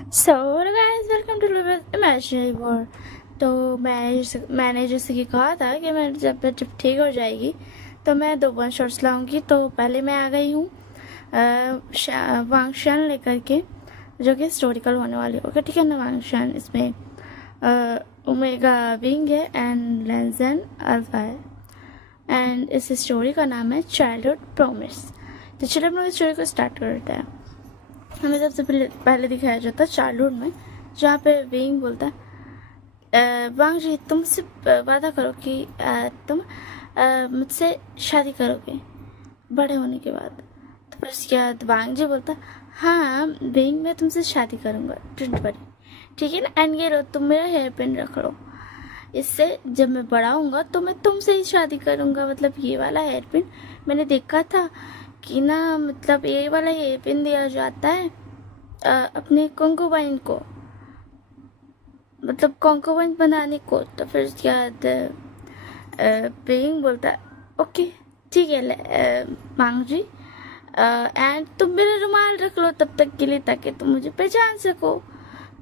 So guys welcome to live with imaginary world. तो मैंने जैसे कि कहा था कि मैं जब ठीक हो जाएगी तो मैं 2 शॉर्ट्स लाऊंगी। तो पहले मैं आ गई हूँ वांगशान लेकर के, जो कि हिस्टोरिकल होने वाली। ओके ठीक है ना। वांगशान इसमें ओमेगा विंग है एंड लेंजन अल्फा है एंड इस स्टोरी का नाम है चाइल्डहुड प्रॉमिस। तो चलिए हम लोग इस स्टोरी को स्टार्ट करते हैं। हमें सबसे पहले दिखाया जाता है चाइल्डहुड में, जहाँ पे विंग बोलता है वांग जी तुम मुझसे वादा करो कि तुम मुझसे शादी करोगे बड़े होने के बाद। तो फिर उसके बाद वांग जी बोलता हाँ विंग मैं तुमसे शादी करूँगा, डोंट वरी, ठीक है ना। एंड ये लो तुम मेरा हेयर पिन रख लो, इससे जब मैं बड़ा होऊंगा तो मैं तुमसे ही शादी करूँगा। मतलब ये वाला हेयर पिन मैंने देखा था कि ना, मतलब ये वाला हेयर पिन दिया जाता है अपने कंकोबाइन को, मतलब कंकोबाइन बनाने को। तो फिर उसके बाद प्रेम बोलता है ओके ठीक है मांग जी, एंड तुम मेरा रुमाल रख लो तब तक के लिए, ताकि तुम मुझे पहचान सको।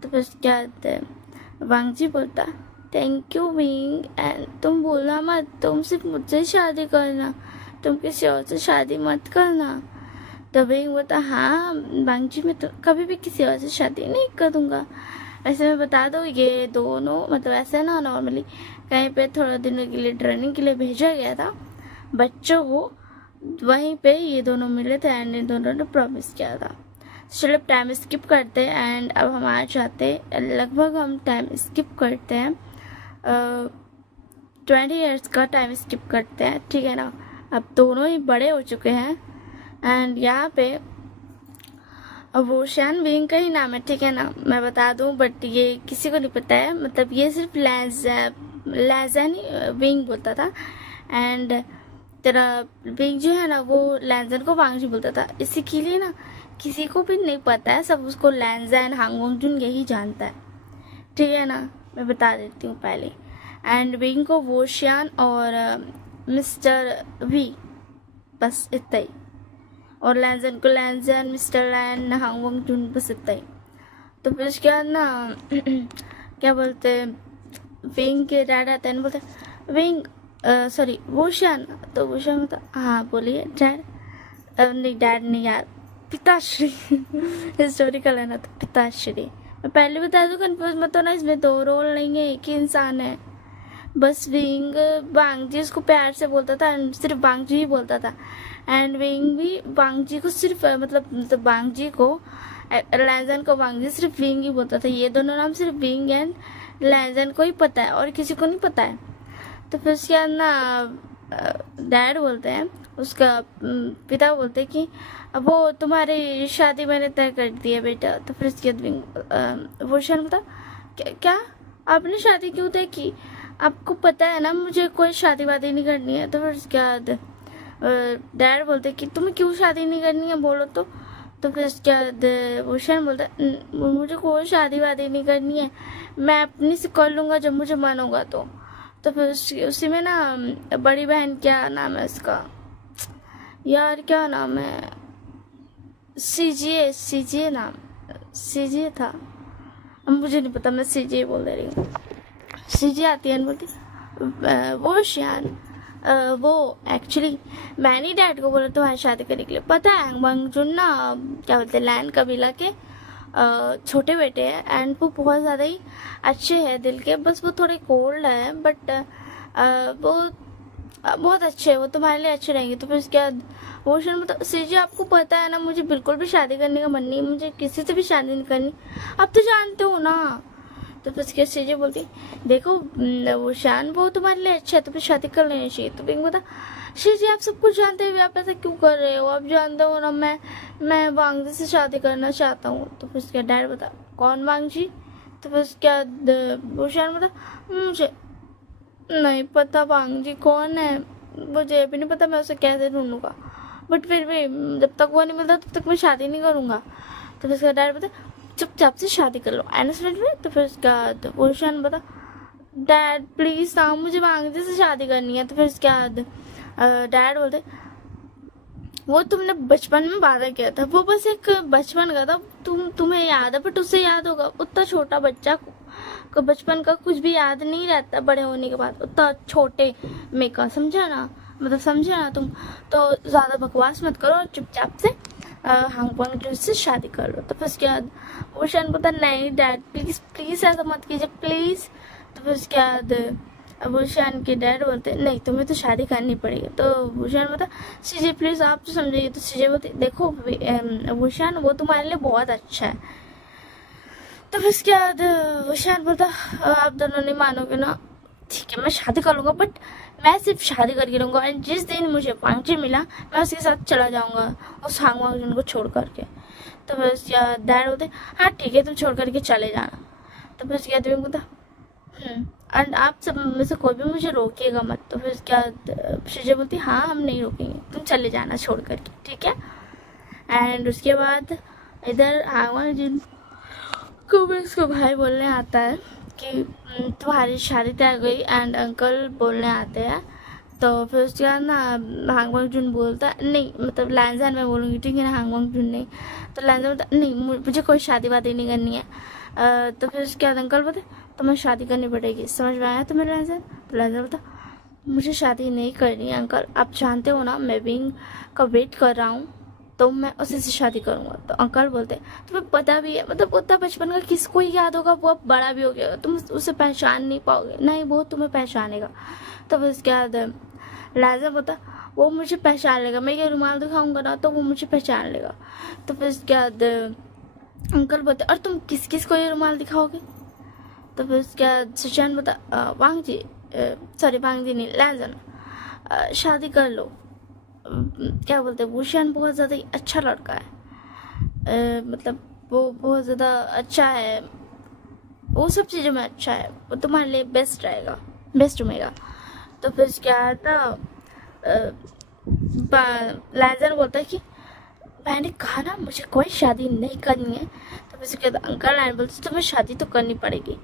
तो फिर उसके बाद वांग जी बोलता थैंक यू विंग, एंड तुम बोलना मत, तुम सिर्फ मुझसे शादी करना, तुम किसी और से शादी मत करना। तो विंग बोलता हाँ वांग जी मैं तो कभी भी किसी और से शादी नहीं करूँगा। ऐसे मैं बता दूँ ये दोनों, मतलब ऐसे ना नॉर्मली कहीं पे थोड़ा दिनों के लिए ट्रेनिंग के लिए भेजा गया था बच्चों को, वहीं पे ये दोनों मिले थे एंड इन दोनों ने प्रॉमिस किया था। चलो अब टाइम स्किप करते हैं एंड अब हम आ जाते, लगभग हम टाइम स्किप करते हैं 20 ईयर्स का टाइम स्किप करते हैं, ठीक है ना। अब दोनों ही बड़े हो चुके हैं एंड यहाँ पे वो शैन विंग का ही नाम है, ठीक है ना, मैं बता दूं, बट ये किसी को नहीं पता है। मतलब ये सिर्फ लैजन विंग बोलता था एंड तेरा विंग जो है ना वो लैंजन को वांगजी बोलता था। इसी के लिए ना किसी को भी नहीं पता है, सब उसको लैंजन हांगवंगजुन यही जानता है, ठीक है ना। मैं बता देती हूँ पहले। एंड विंग को वोशियान और मिस्टर वी, बस इतना ही, और लैंजन को लैंजन, मिस्टर लैन, हांगवंगजुन, बस इतना ही। तो फिर उसके बाद ना क्या बोलते, विंग के डैड आते हैं, बोलते विंग सॉरी वोशियान। तो वोशियान बोलता हाँ बोलिए डैड, नहीं डैड नहीं यार, पिताश्री हिस्टोरिकल है ना, तो पिताश्री। मैं पहले बता दूँ कन्फ्यूज मत होना, इसमें 2 रोल नहीं है, एक ही इंसान है। बस विंग बांगजी उसको प्यार से बोलता था, सिर्फ बांगजी ही बोलता था एंड विंग भी बांगजी को सिर्फ मतलब बांगजी को, लैंजन को बांगजी सिर्फ विंग ही बोलता था। ये दोनों नाम सिर्फ विंग एंड लैंजन को ही पता है और किसी को नहीं पता है। तो फिर उसके बाद ना डैड बोलते हैं, उसका पिता बोलते हैं कि वो तुम्हारी शादी मैंने तय कर दी है बेटा। तो फिर उसके बाद विंग वो शान बोलता क्या आपने शादी क्यों तय की, आपको पता है ना मुझे कोई शादी वादी नहीं करनी है। तो फिर उसके बाद डैड बोलते कि तुम्हें क्यों शादी नहीं करनी है बोलो तो फिर उसके बाद भूषण बोलता मुझे कोई शादी वादी नहीं करनी है, मैं अपनी से कर लूँगा जब मुझे मन होगा। तो फिर उसी में ना बड़ी बहन, क्या नाम है उसका यार, क्या नाम है, सीजे नाम, सीजे था, अब मुझे नहीं पता, मैं सीजे बोल दे रही हूँ। सीजे आती है बोलती वो शियान वो एक्चुअली मैंने डैड को बोला तुम्हारी शादी करने के लिए, पता है वांगजुन ना क्या बोलते हैं लैन कबीला के छोटे बेटे हैं एंड वो बहुत ज़्यादा ही अच्छे हैं दिल के, बस वो थोड़े कोल्ड है बट वो बहुत अच्छे हैं, वो तुम्हारे लिए अच्छे रहेंगे। तो फिर उसके बाद वो शन मतलब सीजी आपको पता है ना मुझे बिल्कुल भी शादी करने का मन नहीं, मुझे किसी से भी शादी नहीं करनी, अब तो जानते हो ना। तो फिर उसके सीजे बोलती देखो वो शान वो तुम्हारे लिए अच्छा है तो फिर शादी कर लेनी चाहिए। तो बिंग बता जी आप सब कुछ जानते हुए आप ऐसा क्यों कर रहे हो, आप जानते हो ना मैं वांगजी से शादी करना चाहता हूँ। तो फिर उसके डैड बता कौन वांगजी। तो फिर उसके बाद वो शान बता मुझे नहीं पता वांगजी कौन है, मुझे भी नहीं पता मैं उसे कैसे ढूंढूंगा, बट फिर भी जब तक वो नहीं मिलता तब तक मैं शादी नहीं करूँगा। तो फिर उसका डैड बता चुपचाप से शादी कर लो अंडरस्टैंड में। तो फिर उसका वो शान बता डैड प्लीज ना मुझे वांगजी से शादी करनी है। तो फिर उसके बाद डैड बोलते वो तुमने बचपन में वादा किया था, वो बस एक बचपन का था। तुम्हें याद है, बट उससे याद होगा। उतना छोटा बच्चा को बचपन का कुछ भी याद नहीं रहता बड़े होने के बाद, उतना छोटे में का, समझा ना? मतलब समझे ना तुम? तो ज़्यादा बकवास मत करो और चुपचाप से हांगकांग जून से शादी कर लो। तो फिर उसके बाद वुशान बोलता नहीं डैड प्लीज़ प्लीज़ ऐसा मत कीजिए प्लीज़। तो फिर उसके बाद वुशान के डैड बोलते नहीं तुम्हें तो शादी करनी पड़ेगी। तो वुशान बोलता सीजे प्लीज़ आप तो समझिए। तो सीजे बोलते देखो वुशान वो तुम्हारे लिए बहुत अच्छा है। तो फिर उसके बाद वुशान बोलता आप दोनों नहीं मानोगे ना, ठीक है मैं शादी कर लूँगा, बट मैं सिर्फ शादी करके रहूँगा। एंड जिस दिन मुझे पांची मिला मैं उसके साथ चला जाऊँगा उस हांगकांग को छोड़ करके। तो फिर उसके बाद डैड बोलते हाँ ठीक है तुम छोड़ करके चले जाना। तो फिर उसके बाद तुम्हें बोलता एंड आप सब में से कोई भी मुझे रोकेगा मत। तो फिर उसके बाद शीजे बोलती हाँ हम नहीं रोकेंगे, तुम चले जाना छोड़ करके, ठीक है। एंड उसके बाद इधर हांगकांग जिन को भी उसको भाई बोलने आता है कि तुम्हारी शादी तय हो गई एंड अंकल बोलने आते हैं। तो फिर उसके बाद ना हांगकांग जून बोलता नहीं, मतलब लैंजन मैं बोलूँगी ठीक है ना, हांगकांग जून नहीं। तो लैंजन बोलता नहीं मुझे कोई शादी वादी नहीं करनी है। तो फिर उसके बाद अंकल बोलते तुम्हें शादी करनी पड़ेगी, समझ में आया तुम्हें लैंजन? तो लैंजन बोलता मुझे शादी नहीं करनी है अंकल, आप जानते हो ना मैं विंग का वेट कर रहा हूँ तो मैं उसी से शादी करूँगा। तो अंकल बोलते तुम्हें पता भी है, मतलब उतना बचपन का किसको ही याद होगा, वो अब बड़ा भी हो गया, तुम उसे पहचान नहीं पाओगे, नहीं वो तुम्हें पहचानेगा। तो फिर उसके बाद लाजम होता वो मुझे पहचान लेगा, मैं ये रुमाल दिखाऊंगा ना तो वो मुझे पहचान लेगा। तो फिर उसके बाद अंकल बोलते और तुम किस किस को ये रुमाल दिखाओगे? तो फिर उसके बाद सुचैन बोलता वांग जी सॉरी वांग जी नहीं लाजन शादी कर लो। क्या बोलते हैं वुशान बहुत ज़्यादा अच्छा लड़का है, मतलब वो बहुत ज़्यादा अच्छा है, वो सब चीज़ों में अच्छा है, वो तुम्हारे लिए बेस्ट रहेगा, बेस्ट रहेगा। तो फिर क्या था लैजन बोलता है कि मैंने कहा ना मुझे कोई शादी नहीं करनी है। तो फिर उसके बाद अंकल लैन बोलते तुम्हें शादी तो करनी पड़ेगी।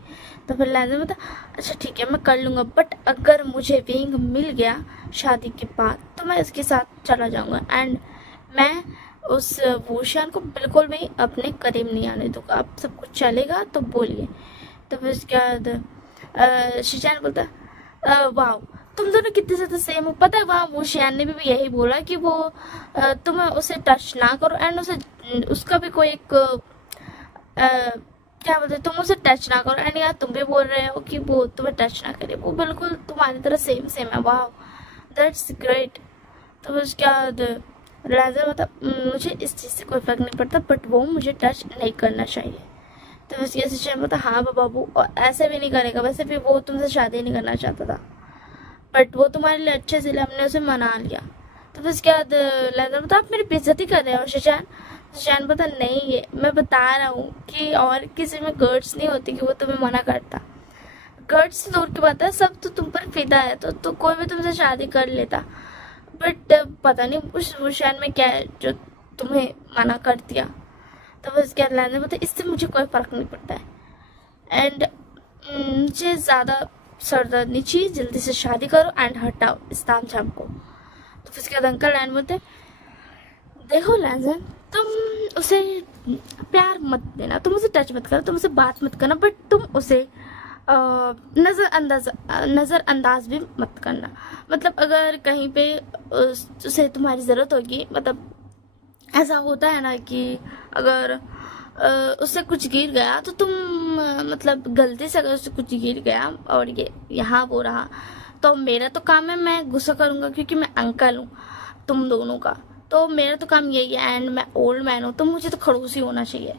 तो फिर लैजन बोलता अच्छा ठीक है मैं कर लूँगा, बट अगर मुझे विंग मिल गया शादी के बाद तो मैं इसके साथ चला जाऊँगा एंड मैं उस वुशान को बिल्कुल भी अपने करीब नहीं आने दूँगा। आप सब कुछ चलेगा तो बोलिए। तो फिर उसके बाद शिजान बोलता वाह तुम दोनों कितने ज़्यादा सेम हो। पता है वहाँ वुशियान ने भी यही बोला कि वो तुम उसे टच ना करो एंड उसे उसका भी कोई एक क्या बोलते तुम उसे टच ना करो एंड यार तुम भी बोल रहे हो कि वो तुम्हें टच ना करे, वो बिल्कुल तुम्हारी तरह सेम सेम है। वाह दैट्स ग्रेट। तो फिर उसके बाद लाजर मतलब मुझे इस चीज़ से कोई फर्क नहीं पड़ता बट वो मुझे टच नहीं करना चाहिए। तो फिर उसके सिस्टर बोलता हाँ बाबू और ऐसे भी नहीं करेगा, वैसे भी वो तुमसे शादी नहीं करना चाहता था बट वो तुम्हारे लिए अच्छे से हमने उसे मना लिया। तो फिर उसके बाद लैजर बोलता आप मेरी बेइज्जती कर रहे हो शिजान। शिजान बोलता नहीं ये मैं बता रहा हूँ कि और किसी में गर्ड्स नहीं होती कि वो तुम्हें मना करता, गर्ड्स से दूर की बात है, सब तो तुम पर फिदा है तो कोई भी तुमसे शादी कर लेता, बट पता नहीं उस वुशान में क्या है जो तुम्हें मना कर दिया। तो फिर उसके बाद लैजर बोलता इससे मुझे कोई फ़र्क नहीं पड़ता है एंड मुझे ज़्यादा सरदर्द नहीं चाहिए, जल्दी से शादी करो एंड हटाओ इस तामझाम को। तो फिर उसके बाद अंकल लैन बोलते देखो लैंजन तुम उसे प्यार मत देना, तुम उसे टच मत करो, तुम उसे बात मत करना, बट तुम उसे नज़रअंदाज भी मत करना। मतलब अगर कहीं पे उसे तुम्हारी ज़रूरत होगी, मतलब ऐसा होता है ना कि अगर उससे कुछ गिर गया तो तुम मतलब गलती से अगर उससे कुछ गिर गया और ये यहाँ वो रहा तो मेरा तो काम है मैं गुस्सा करूँगा क्योंकि मैं अंकल हूँ तुम दोनों का, तो मेरा तो काम यही है एंड मैं ओल्ड मैन हूँ तो मुझे तो खड़ूस ही होना चाहिए।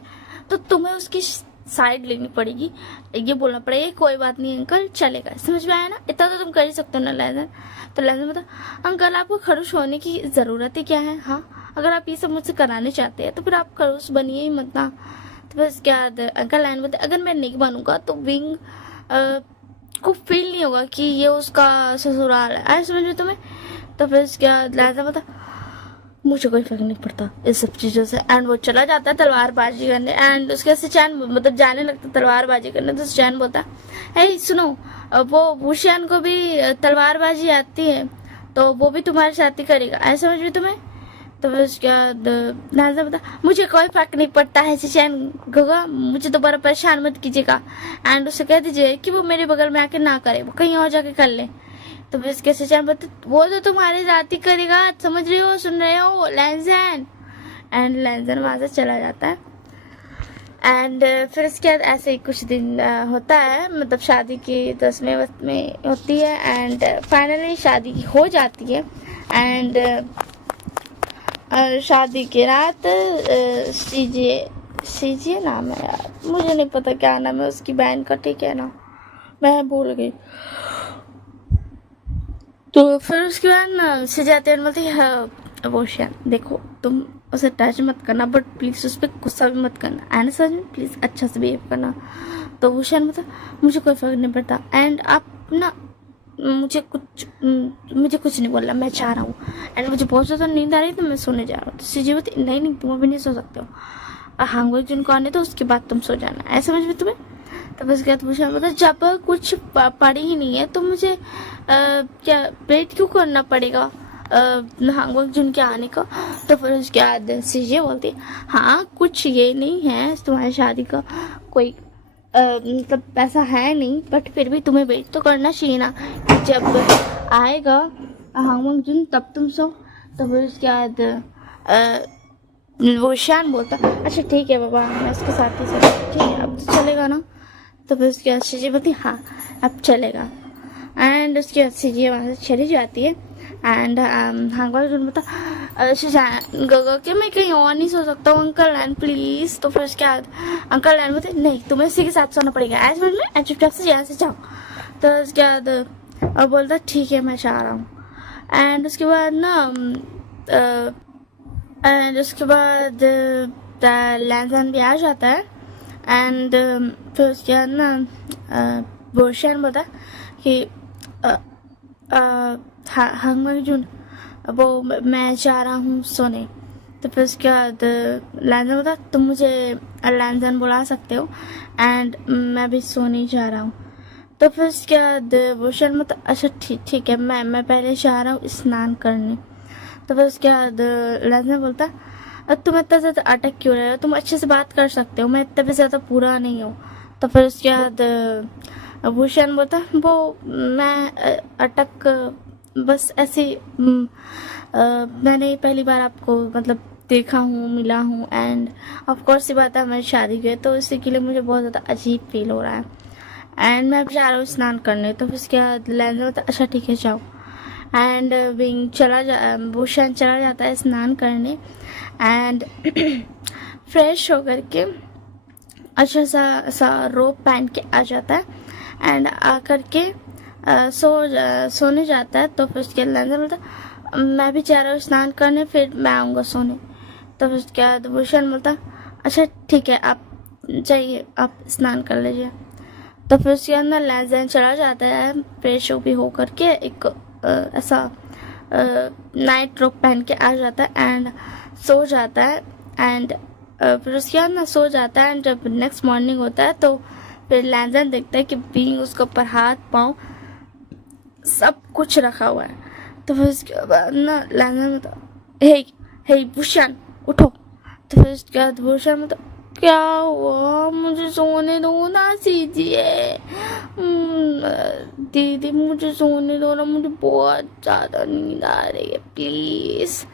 तो तुम्हें उसकी साइड लेनी पड़ेगी, ये बोलना पड़ेगा कोई बात नहीं अंकल चलेगा, समझ में आया ना, इतना तो तुम कर ही सकते हो ना लैजन। तो लैजन बता अंकल आपको खड़ूस होने की ज़रूरत ही क्या है, हाँ अगर आप ये सब मुझसे कराने चाहते हैं तो फिर आप खड़ूस बनिए ही मत ना। तो बस क्या अंकल लाइन बोलते अगर मैं नहीं बनूंगा तो विंग को फील नहीं होगा कि ये उसका ससुराल है, आए समझ में तुम्हें। तो फिर क्या लैजन बता मुझे कोई फर्क नहीं पड़ता इस सब चीज़ों से एंड वो चला जाता है तलवारबाजी करने एंड उसके सिचैन मतलब जाने लगता तलवारबाजी करने। तो सिचैन बोलता है सुनो वो वुशियान को भी तलवारबाजी आती है तो वो भी तुम्हारी शादी करेगा, ऐसा समझ में तुम्हें। तो फिर उसके बाद नाज़ा बता मुझे कोई फर्क नहीं पड़ता है शिचैन गोगा, मुझे दोबारा परेशान मत कीजिएगा, एंड उसे कह दीजिए कि वो मेरे बगल में आके ना करे, वो कहीं और जाके कर ले। तो फिर उसके शिचैन बता वो तो तुम्हारे साथ ही करेगा, समझ रही हो, सुन रहे हो लैंजन। एंड लैंजन वहाँ से चला जाता है। एंड फिर उसके बाद ऐसे ही कुछ दिन होता है, मतलब शादी की 10वें वक्त में होती है, एंड फाइनली शादी हो जाती है। एंड शादी की रात सीजे नाम है यार, मुझे नहीं पता क्या नाम है उसकी बहन का, ठीक है ना, मैं भूल गई। तो फिर उसके बाद ना सीजे बोलती है वोशियन देखो तुम उसे टच मत करना, बट प्लीज उस पर गुस्सा भी मत करना, एंड सच में प्लीज अच्छा से बिहेव करना। तो वोशियन मतलब मुझे कोई फर्क नहीं पड़ता, एंड आप ना मुझे कुछ नहीं बोलना, मैं चाह रहा हूँ, एंड मुझे बहुत ज़्यादा नींद आ रही है तो मैं सोने जा रहा हूँ। तो सीजे बोलती नहीं तुम अभी नहीं सो सकते हो, हांगो जिनको आने तो उसके बाद तुम सो जाना, ऐसा समझ में तुम्हें। तब उसके बाद पूछा मतलब जब कुछ पड़ी ही नहीं है तो मुझे क्या वेट क्यों करना पड़ेगा हांगो जिनके आने का। तो फिर उसके बाद सीजे बोलती हाँ कुछ ये नहीं है तुम्हारी शादी का कोई मतलब ऐसा है नहीं, बट फिर भी तुम्हें वेट तो करना चाहिए ना, जब आएगा हांगमंग जुन तब तुम सो। तो फिर उसके बाद वो शान बोलता अच्छा ठीक है बाबा मैं उसके साथ ही चलूँ, ठीक है अब तो चलेगा ना। तो फिर उसके बाद सीजे बोलती हाँ अब चलेगा, एंड उसके बाद सीजे वहाँ से चली जाती है। एंड हांगवाल जुन बोलता गगो के मैं कहीं और नहीं सो सकता हूँ अंकल लैन प्लीज। तो फिर उसके बाद अंकल लैन बोलते नहीं तुम्हें उसी के साथ सोना पड़ेगा, ऐसे समझ में, चुपचाप से यहाँ से जाओ। तो उसके बाद अब बोलता ठीक है मैं चाह रहा हूँ। एंड उसके बाद ना एंड उसके बाद लैंसन भी आ जाता है। एंड फिर उसके बाद ना बोशियन बोलता कि हांगमंग जुन वो मैं जा रहा हूँ सोने। तो फिर उसके बाद लैंसन बोलता तुम मुझे लैंसन बुला सकते हो, एंड मैं भी सोने जा रहा हूँ। तो फिर उसके बाद बोशियन बोलता अच्छा ठीक है मैं पहले जा रहा हूँ स्नान करने। तो फिर उसके बाद लैंसन बोलता तुम इतना ज़्यादा अटक क्यों रहे हो, तुम अच्छे से बात कर सकते हो, मैं इतना भी ज़्यादा पूरा नहीं हूँ। तो फिर उसके बाद भूषण बोलता वो मैं अटक बस ऐसे मैंने पहली बार आपको मतलब देखा हूँ मिला हूँ, एंड ऑफ कोर्स ये बात है मैं शादी की तो इसी के लिए मुझे बहुत ज़्यादा अजीब फील हो रहा है, एंड मैं जा रहा हूँ स्नान करने। तो फिर उसके बाद लैंसन बोलता अच्छा ठीक है जाओ, एंड विंग भूषण चला जाता है स्नान करने। एंड फ्रेश होकर के अच्छा सा रोब पहन के आ जाता है, एंड आकर के सोने जाता है। तो फिर उसके लैंसन बोलता मैं भी जा रहा हूँ स्नान करने फिर मैं आऊँगा सोने। तो फिर उसके बाद भूषण बोलता अच्छा ठीक है आप जाइए आप स्नान कर लीजिए। तो फिर उसके अंदर लैंसन चला जाता है फ्रेश भी होकर के एक ऐसा नाइट रोब पहन के आ जाता है एंड सो जाता है। एंड फिर उसके बाद ना सो जाता है, एंड जब नेक्स्ट मॉर्निंग होता है तो फिर लैंसन देखता है कि बींग उसके ऊपर हाथ पाँव सब कुछ रखा हुआ है। तो फिर उसके बाद ना लैंसन हे भूषण उठो। तो फिर उसके बाद भूषण मतलब क्या हुआ मुझे सोने दो ना सीजिए दीदी मुझे सोने दो ना, मुझे बहुत ज़्यादा नींद आ रही है प्लीज़।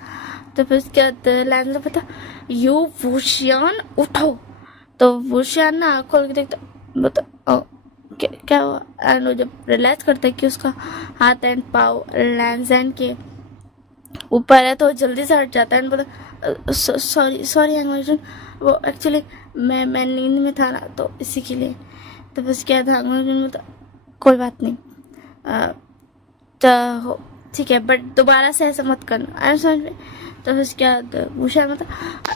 तो फिर उसके बाद लैंसन पता यू भूषण उठो। तो भूषण ना खोल के देखता बता क्या हुआ, एंड वो जब रियलाइज करता है कि उसका हाथ एंड पाँव लैंसन के ऊपर है तो जल्दी से हट जाता है, बोला सॉरी हांगमंग वो एक्चुअली मैं नींद में था ना तो इसी के लिए। तो बस क्या था हांगमंग बोलता कोई बात नहीं तो ठीक है बट दोबारा से ऐसा मत करना, आई समझ में। तो उसके बाद भूषण मतलब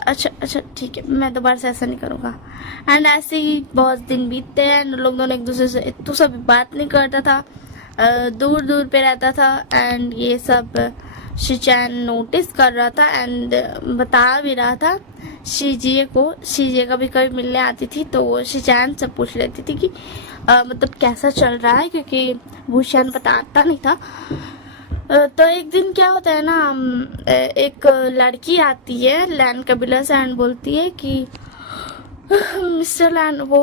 अच्छा ठीक है मैं दोबारा से ऐसा नहीं करूँगा। एंड ऐसे ही बहुत दिन बीतते हैं, लोग दोनों एक दूसरे से इतना सब बात नहीं करता था, दूर पे रहता था। एंड ये सब शिचैन नोटिस कर रहा था एंड बता भी रहा था शीजिए को। शीजिए का भी कभी मिलने आती थी तो वो शिचैन से पूछ लेती थी कि मतलब कैसा चल रहा है, क्योंकि भूषण बताता नहीं था। तो एक दिन क्या होता है ना, एक लड़की आती है लैन कबीला से एंड बोलती है कि मिस्टर लैन, वो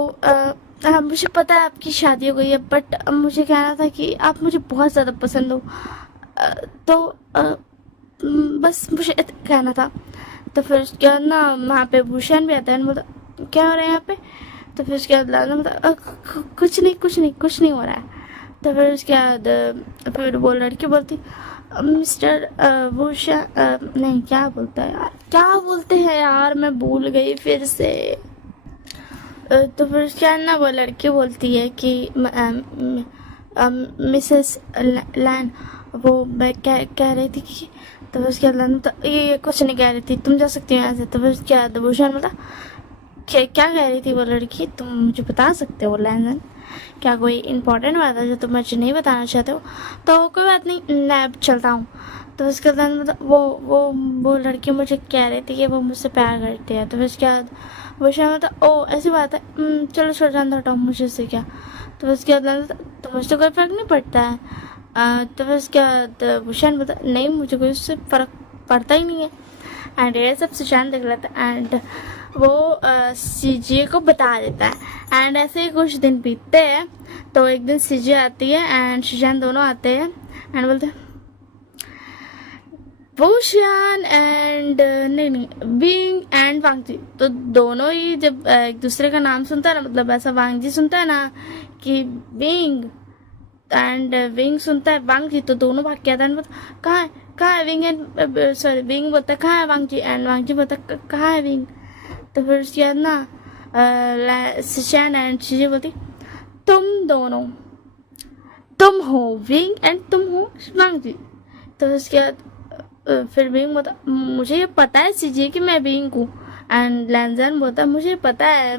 मुझे पता है आपकी शादी हो गई है, बट मुझे कहना था कि आप मुझे बहुत ज़्यादा पसंद हो। तो बस मुझे कहना था। तो फिर उसके बाद ना वहाँ पे भूषण भी आता है, बोलता क्या हो रहा है यहाँ पे। तो फिर उसके बाद लाना मतलब कुछ नहीं हो रहा है। तो फिर उसके बाद फिर वो लड़की बोलती मिस्टर भूषण, नहीं क्या बोलता है यार, क्या बोलते हैं यार, मैं भूल गई फिर से। तो फिर उसके बाद ना वो लड़की बोलती है कि मिसेस लैन, वो मैं कह रही थी कि, तो फिर उसके बाद तो ये कुछ नहीं कह रही थी, तुम जा सकती हो यहाँ से। तो फिर उसके बाद भूषण बोला क्या कह रही थी वो लड़की, तुम मुझे बता सकते हो लैन, क्या कोई इम्पोर्टेंट बात है जो तुम मुझे नहीं बताना चाहते हो। तो कोई बात नहीं, मैं अब चलता हूँ। तो उसके बाद मतलब वो लड़की मुझे कह रही थी कि वो मुझसे प्यार करती है। तो फिर उसके बाद भूषण मतलब ओ ऐसी बात है, चलो छोड़ जान हटाओ, मुझे से क्या। तो उसके बाद तो मुझे तो कोई फ़र्क नहीं पड़ता है। तो फिर उसके बाद भूषण बता नहीं, मुझे कोई उससे फ़र्क पड़ता ही नहीं है। एंड ये सब सुशांत देख लेता है एंड वो सीजे को बता देता है। एंड ऐसे ही कुछ दिन बीतते हैं। तो एक दिन सीजे आती है एंड सुशांत दोनों आते हैं एंड बोलते हैं भूषण एंड नहीं विंग एंड वांगजी। तो दोनों ही जब एक दूसरे का नाम सुनता है ना, मतलब ऐसा वांगजी सुनता है ना कि विंग, एंड विंग सुनता है वांगजी, तो दोनों भाग के आता है। कहाँ है विंग एंड सॉरी विंग बोलता है कहाँ है वांगजी, एंड वांगजी बोलता है कहाँ है विंग। तो फिर उसके बाद ना सुशांत एंड चीजें बोलती तुम दोनों, तुम हो विंग एंड तुम हो वांगजी। तो उसके बाद फिर विंग बोलता मुझे ये पता है सीजे कि मैं विंग हूँ। एंड लैंजन बोलता मुझे पता है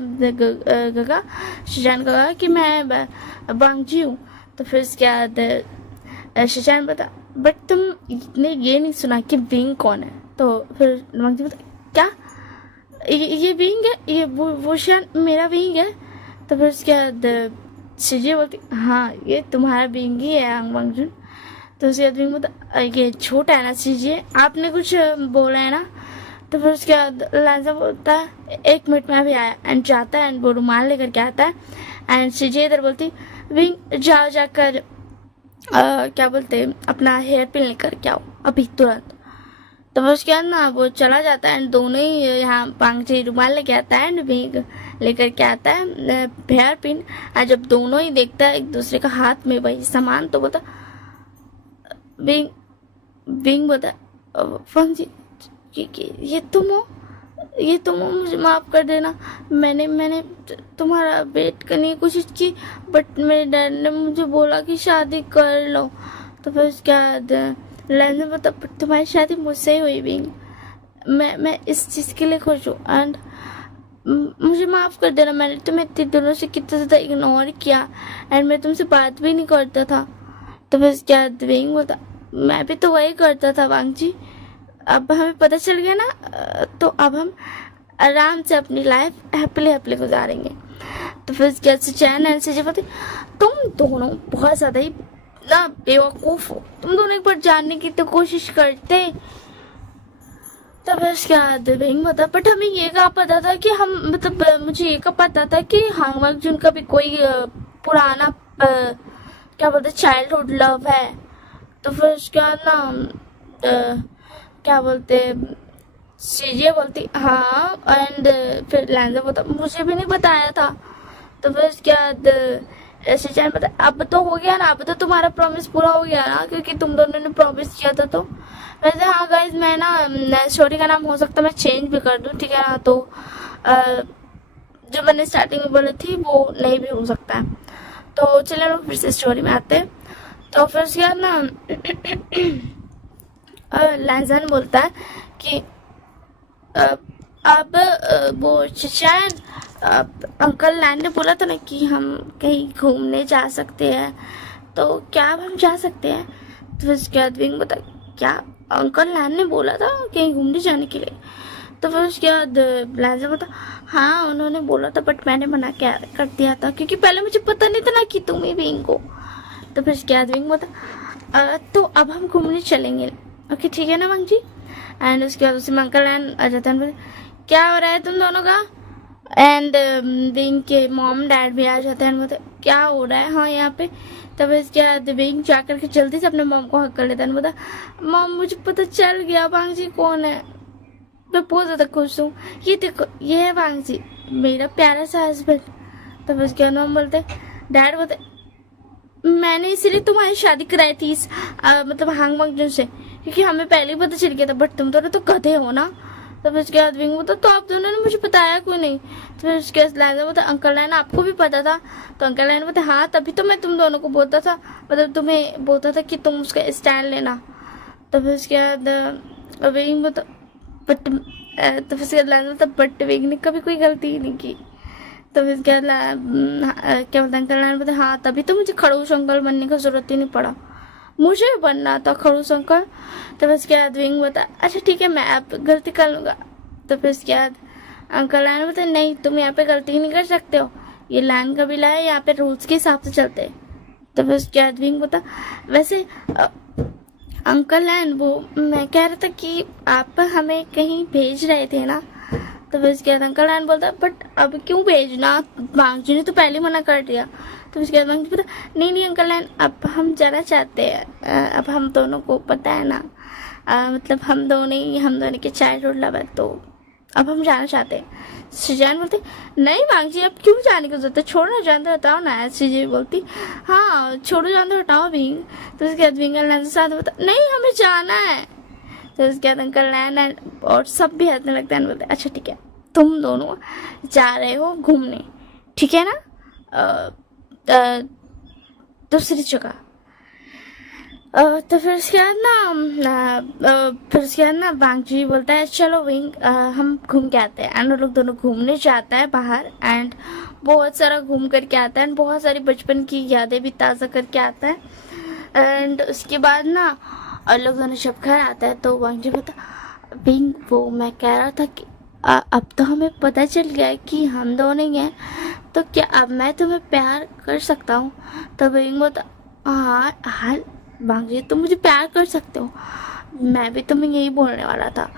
गगा सुशांत कहा कि मैं वांगजी हूँ। तो फिर उसके बाद सुशांत बोलता बट तुमने ये नहीं सुना कि विंग कौन है। तो फिर वांगजी बोलता क्या, ये विंग है, ये भूषण मेरा विंग है। तो फिर उसके बाद सीजे बोलती हाँ ये तुम्हारा विंग ही है वांगजुन। तो उसके बाद विंग बोलता ये झूठ है ना सीजे, आपने कुछ बोला है ना। तो फिर उसके बाद लाजा बोलता है 1 मिनट में अभी आया, एंड जाता है एंड वो रुमाल लेकर के आता है। एंड सीजे इधर बोलती विंग जाओ जाकर क्या बोलते अपना हेयर पिन लेकर के आओ अभी तुरंत। तो फिर उसके बाद ना वो चला जाता है एंड दोनों ही यहाँ पांगची रुमाल लेके आता है एंड विंग लेकर के आता है हेयर पिन। और जब दोनों ही देखता है एक दूसरे का हाथ में वही सामान, तो बोलता विंग बोलता पांगची ये तुम हो, मुझे माफ़ कर देना, मैंने तुम्हारा वेट करने की कोशिश की, बट मेरे डैड ने मुझे बोला कि शादी कर लो। तो फिर उसके बाद लैंजन बता तुम्हारी शादी मुझसे ही हुई विंग, मैं इस चीज़ के लिए खुश हूँ एंड मुझे माफ़ कर देना, मैंने तुम्हें इतने दिनों से कितना ज़्यादा इग्नोर किया एंड मैं तुमसे बात भी नहीं करता था। तो फिर उसके बाद विंग बोलता मैं भी तो वही करता था वांगजी, अब हमें पता चल गया ना, तो अब हम आराम से अपनी लाइफ हैप्पीली गुजारेंगे। तो फिर उसके बाद चैन एंड सीजे बोलते तुम दोनों बहुत ज़्यादा ही ना बेवकूफ़ हो, तुम दोनों एक बार जानने की तो कोशिश करते। तो फिर उसके बाद विंग बता बट हमें ये कहा पता था कि हम मतलब मुझे ये कहा पता था कि हांग वांगजुन का भी कोई पुराना क्या बोलते चाइल्डहुड लव है। तो फिर उसके बाद ना क्या बोलते सीजे बोलती हाँ, एंड फिर लैंजर बोलता मुझे भी नहीं बताया था। तो फिर उसके बाद सीजे बता अब तो हो गया ना, अब तो तुम्हारा प्रॉमिस पूरा हो गया ना, क्योंकि तुम दोनों ने प्रॉमिस किया था। तो वैसे हाँ गाइज मैं ना स्टोरी का नाम हो सकता है मैं चेंज भी कर दूँ, ठीक है ना। तो जो मैंने स्टार्टिंग में बोली थी वो नहीं भी हो सकता है। तो चलिए लोग फिर से स्टोरी में आते हैं। तो फिर उसके बाद ना लैंजन बोलता है कि अब वो चैन अंकल लैन ने बोला था ना कि हम कहीं घूमने जा सकते हैं, तो क्या अब हम जा सकते हैं। तो उसके बाद विंग बता क्या अंकल लैन ने बोला था कहीं घूमने जाने के लिए। तो फिर उसके बाद लैंजर बता हाँ उन्होंने बोला था बट मैंने मना कर दिया था क्योंकि पहले मुझे पता नहीं था ना कि तुम ही विंग हो। तो फिर उसके बाद विंग बता तो अब हम घूमने चलेंगे, ओके ठीक है ना वांग जी। एंड उसके बाद उसमें अंकल एंड आ जाते हैं, क्या हो रहा है तुम दोनों का। एंड विंग के मॉम डैड भी आ जाते हैं, बोलते क्या हो रहा है हाँ यहाँ पे। तब इसके बाद विंग जाकर के जल्दी से अपने मॉम को हक कर लेता है, बोलता मॉम मुझे पता चल गया वांग जी कौन है, मैं बहुत ज़्यादा खुश हूँ, ये देखो ये है वांग जी मेरा प्यारा सा हस्बैंड। तब उसके बाद मॉम बोलते डैड बोलते मैंने इसीलिए तुम्हारी शादी कराई थी इस मतलब हांग वांग से, क्योंकि हमें पहले ही पता चल गया था, बट तुम दोनों तो गधे हो ना। तब उसके बाद विंग बोलता तो आप दोनों ने मुझे बताया क्यों नहीं। तो फिर उसके बाद लैन बोलता अंकल लैन आपको भी पता था। तो अंकल लैन बोलते हाँ तभी तो मैं तुम दोनों को बोलता था, मतलब तुम्हें बोलता था कि तुम उसका स्टैंड लेना। तो फिर उसके बाद विंग बोलता बट तो फिर उसके बाद लैन बोलता बट विंग ने कभी कोई गलती ही नहीं की। तो फिर क्या क्या बोलते अंकल लैन बोलते हाँ तभी तो मुझे खड़ूस अंकल बनने का जरूरत ही नहीं पड़ा, मुझे बनना था खड़ूस अंकल। तो फिर उसके बाद विंग बोलता अच्छा ठीक है मैं अब गलती कर लूँगा। तो फिर उसके बाद अंकल लैन बोलते नहीं तुम यहाँ पे गलती नहीं कर सकते हो, ये लैन कबीला है, यहाँ पे रूल्स के हिसाब से चलते हैं। तो फिर उसके बाद विंग बोलता वैसे अंकल लैन वो मैं कह रहा था कि आप हमें कहीं भेज रहे थे ना। तो फिर उसके बाद अंकल लैन बोलता बट अब क्यों भेजना, वांग जी ने तो पहले मना कर दिया। तो उसके बाद वांग जी बोलता नहीं नहीं अंकल लैन अब हम जाना चाहते हैं, अब हम दोनों को पता है ना मतलब हम दोनों के चाइल्डहुड लव है, तो अब हम जाना चाहते हैं। सुजान बोलती नहीं वांग जी अब क्यों जाने की जरूरत है, छोड़ो जान दो हटाओ ना। ऐसी जी बोलती हाँ छोड़ो जान दो हटाओ विंग। तो उसके बाद विंग लैन के साथ बोलता नहीं हमें जाना है। तो उसके बाद अंकल लैन और सब भी हंसने लगता है, बोलते अच्छा ठीक है तुम दोनों जा रहे हो घूमने ठीक है ना दूसरी जगह। तो फिर उसके बाद ना वांग जी बोलता है चलो विंग हम घूम के आते हैं। एंड वो लोग दोनों घूमने जाता है बाहर एंड बहुत सारा घूम करके आता है एंड बहुत सारी बचपन की यादें भी ताज़ा करके आता है। एंड उसके बाद ना और लोग दोनों जब घर आता है तो वांग जी बोलता विंग वो मैं कह रहा था कि अब तो हमें पता चल गया है कि हम दोनों ही हैं, तो क्या अब मैं तुम्हें प्यार कर सकता हूँ। तो विंग बोलता हाँ हाँ वांग जी तुम मुझे प्यार कर सकते हो, मैं भी तुम्हें यही बोलने वाला था।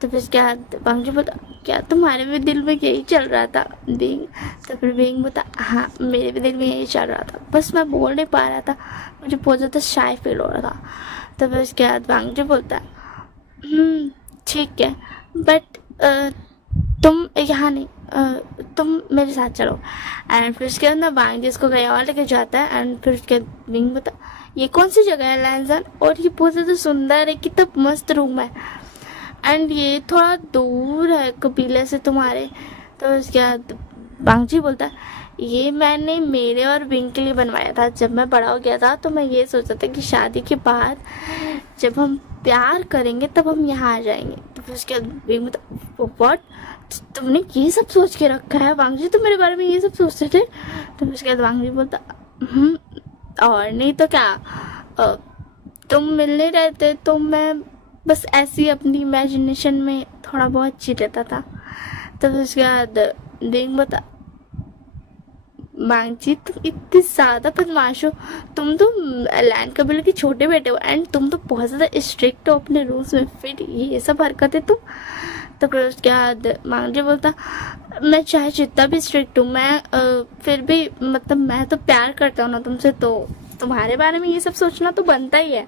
तो फिर क्या वांग जी बोलता क्या तुम्हारे भी दिल में यही चल रहा था विंग। तो फिर विंग बोलता हाँ मेरे भी दिल में यही चल रहा था, बस मैं बोल नहीं पा रहा था, मुझे बहुत ज़्यादा शाय फील हो रहा था। तो फिर उसके बाद वांग जी बोलता ठीक है बट तुम यहाँ नहीं तुम मेरे साथ चलो। एंड फिर उसके बाद ना वांग जी इसको कहीं और लेके जाता है। एंड फिर उसके विंग बोलता ये कौन सी जगह है लैंसन, और ये बहुत ज़्यादा सुंदर है, कितना मस्त रूम है एंड ये थोड़ा दूर है कबीले से तुम्हारे। तो उसके बाद वांग जी बोलता है ये मैंने मेरे और विंग के लिए बनवाया था, जब मैं बड़ा हो गया था तो मैं ये सोचा था कि शादी के बाद जब हम प्यार करेंगे तब हम यहाँ आ जाएंगे। तो फिर उसके बाद विंग बोलता व्हाट तुमने ये सब सोच के रखा है वांग जी, तुम मेरे बारे में ये सब सोचते थे। तो फिर उसके बाद वांग जी बोलता और नहीं तो क्या तुम मिल नहीं रहे थे तो मैं बस ऐसी अपनी इमेजिनेशन में थोड़ा बहुत जी लेता था। तो फिर उसके बाद विंग बोलता वांग जी तुम इतनी ज़्यादा बदमाश हो, तुम तो लैंड कबीले के छोटे बेटे हो एंड तुम तो बहुत ज़्यादा स्ट्रिक्ट हो अपने रूल्स में, फिर ये सब हरकतें तुम। तो फिर उसके बाद वांग जी बोलता मैं चाहे जितना भी स्ट्रिक्ट हूँ मैं फिर भी मतलब मैं तो प्यार करता हूँ ना तुमसे, तो तुम्हारे बारे में ये सब सोचना तो बनता ही है।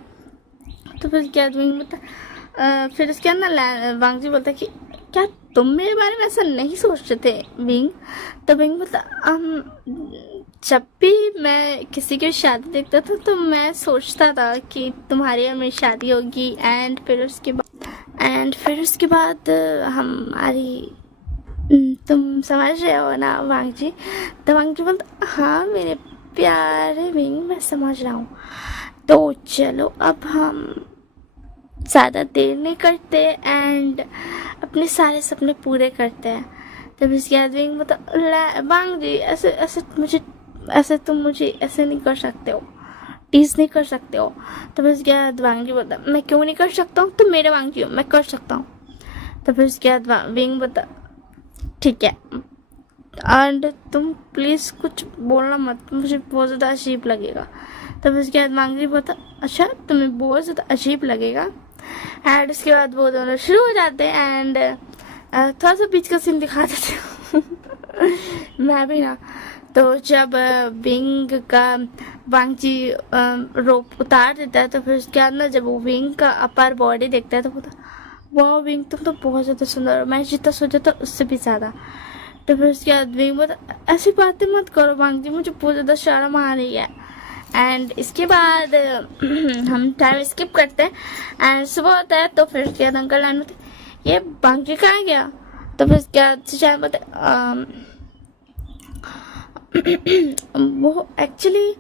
तो फिर क्या विंग बोलता फिर उसके बाद ना वांग जी बोलता कि क्या तुम मेरे बारे में ऐसा नहीं सोचते थे विंग। तो विंग बोलता जब भी मैं किसी की शादी देखता था तो मैं सोचता था कि तुम्हारी और मेरी शादी होगी एंड फिर उसके बाद हमारी तुम समझ रहे हो ना वांग जी। तो वांग जी बोलता हाँ मेरे प्यारे विंग मैं समझ रहा हूँ, तो चलो अब हम ज़्यादा देर नहीं करते एंड अपने सारे सपने पूरे करते हैं। तब इसके बाद विंग बोलता वांग जी ऐसे तुम मुझे ऐसे नहीं कर सकते हो, टीज नहीं कर सकते हो। तो फिर उसके बाद वांग जी बोलता मैं क्यों नहीं कर सकता हूँ, तुम मेरे वांग जी हो मैं कर सकता हूँ। तो फिर उसके बाद विंग बोलता ठीक है एंड तुम प्लीज़ कुछ बोलना मत, मुझे बहुत ज़्यादा अजीब लगेगा। तब उसके बाद मांगरी बोलता अच्छा तुम्हें बहुत ज़्यादा अजीब लगेगा। एंड उसके बाद वो दोनों शुरू हो जाते हैं एंड थोड़ा सा बीच का सीन दिखा देते हैं मैं भी ना। तो जब विंग का वांगजी रोप उतार देता है तो फिर उसके बाद ना जब वो विंग का अपर बॉडी देखता है तो बोलता वाह विंग तुम तो बहुत ज़्यादा सुंदर हो, मैं जितना सोचा था उससे भी ज़्यादा। तो फिर उसके बाद विंग बोलता ऐसी बातें मत करो वांगजी, मुझे बहुत ज़्यादा शर्म आ रही है। एंड इसके बाद हम टाइम स्किप करते हैं एंड सुबह होता है। तो फिर उसके बाद अंकल लाइन बोलते ये वांगजी कहाँ गया। तो फिर उसके बाद सुशांत बोलते वो एक्चुअली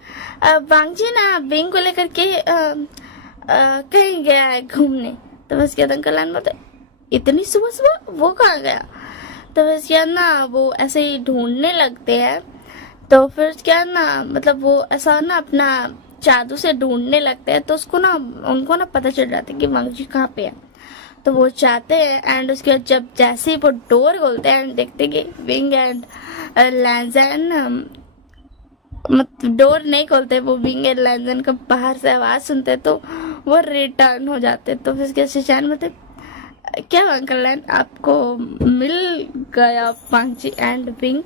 वांगजी ना विंग को लेकर के कहीं गया है घूमने। तो बस क्या अंकल लाइन बोलते इतनी सुबह सुबह वो कहाँ गया। तो बस क्या ना वो ऐसे ही ढूंढने लगते हैं। तो फिर क्या ना मतलब वो ऐसा ना अपना जादू से ढूंढने लगते हैं तो उसको ना उनको ना पता चल जाता है कि वांगजी कहाँ पे है। तो वो चाहते हैं एंड उसके बाद जब जैसे ही वो डोर खोलते हैं एंड देखते कि विंग एंड लैंजन मतलब डोर नहीं खोलते, वो विंग एंड लैंजन का बाहर से आवाज़ सुनते तो वो रिटर्न हो जाते। तो फिर उसके सुशांत मतलब क्या अंकल लैंड आपको मिल गया वांगजी एंड विंग।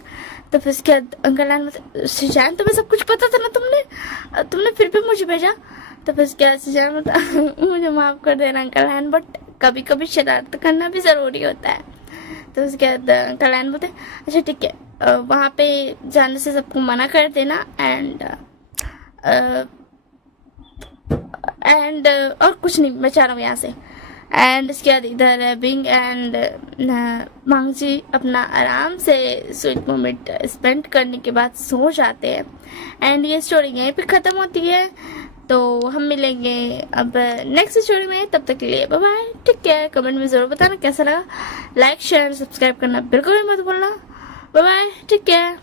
तो फिर उसके बाद अंकल लैंड मतलब सुशांत तुम्हें सब कुछ पता था ना, तुमने फिर भी मुझे भेजा। तो फिर उसके बाद सुशांत मतलब मुझे माफ़ कर देना अंकल लैंड, बट कभी कभी शरारत करना भी ज़रूरी होता है। तो उसके बाद अंकल लैंड बोलते अच्छा ठीक है वहाँ पे जाने से सबको मना कर देना एंड और कुछ नहीं, मैं चाह रहा हूँ यहाँ से। एंड इसके बाद इधर विंग एंड वांगजी अपना आराम से स्वीट मोमेंट स्पेंड करने के बाद सो जाते हैं एंड ये स्टोरी यहीं पे ख़त्म होती है। तो हम मिलेंगे अब नेक्स्ट स्टोरी में, तब तक के लिए बाय बाय, ठीक है। कमेंट में ज़रूर बताना कैसा लगा, लाइक शेयर सब्सक्राइब करना बिल्कुल भी मत भूलना। बाय बाय, ठीक है।